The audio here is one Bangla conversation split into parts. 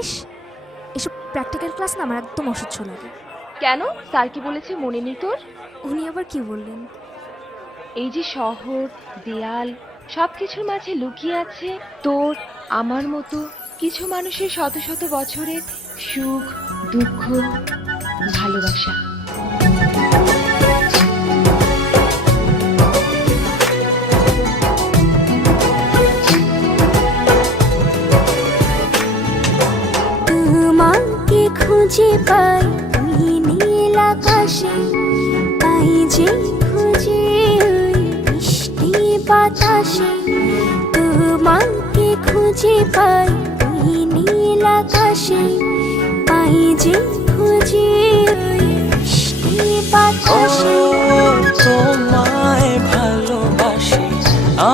ইস, এসব প্র্যাকটিক্যাল ক্লাস না আমার একদম অসহ্য লাগে। কেন? স্যার কি বলেছে মনে নেই তোর? উনি আবার কি বললেন? এই যে শহর, দেয়াল, সবকিছুর মাঝে লুকিয়ে আছে তোর আমার মতো কিছু মানুষের শত শত বছরের সুখ, দুঃখ, ভালোবাসা। তোমাকে খুঁজে পাই ওই নীল আকাশে, তাই যে খুঁজে ওই বৃষ্টি বাতাসে। তোমাকে খুঁজে পাই ওই নীল আকাশে, তাই যে খুঁজে ওই বৃষ্টি বাতাসে। তোমায় ভালোবাসি,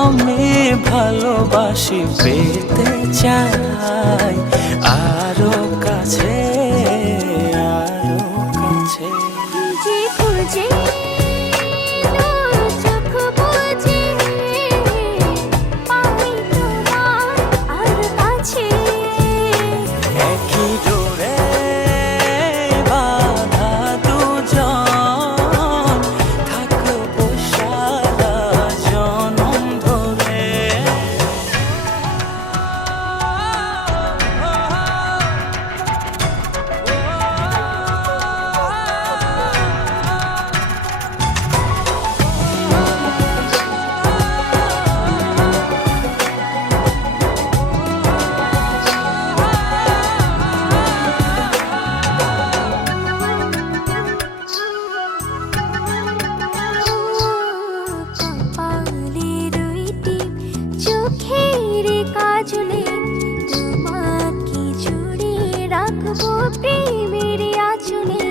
আমি ভালোবাসি, পেতে চাই আরো কাছে, আরো কাছে। খুঁজে খুঁজে চোখ বুজে পাই তোমার আর কাছে। একই ডোরে বাঁধা দুজন, থাকবো সারা জনম ধরে। কপালে দুইটি চোখের কাজলে, তোমাকে জুড়ে রাখবো প্রেমের আঁচলে।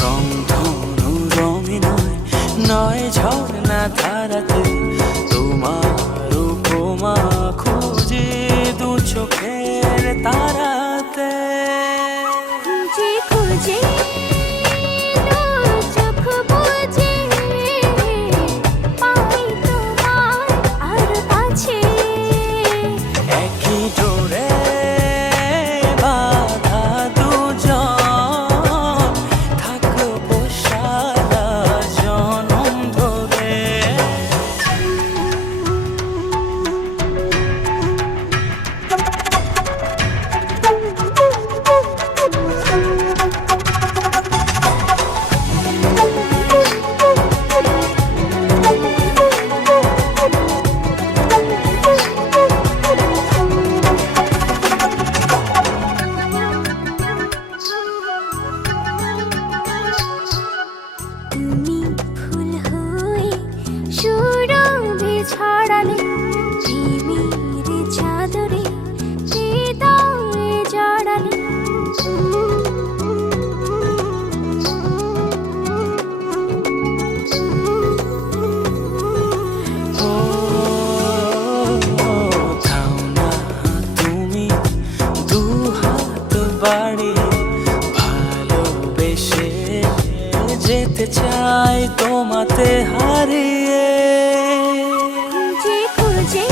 রংধনু রঙে নয়, নয় ঝর্ণা ধারাতে, তোমার উপমা খুঁজে দু চোখের তারাতে। খুঁজে খুঁজে চোখ বুজে পাই তোমার আর কাছে। একই ডোরে বাঁধা দুজন, থাকবো সারা জনম ধরে। তুমি ফুল হয়ে সুরভি ছড়ালে, প্রেমের চাদরে হৃদয়ে জড়ালে। ও থাও না তুমি দু হাত বাড়িয়ে, ভালোবেসে যেতে চাই তোমাতে হারিয়ে। খুঁজে খুঁজে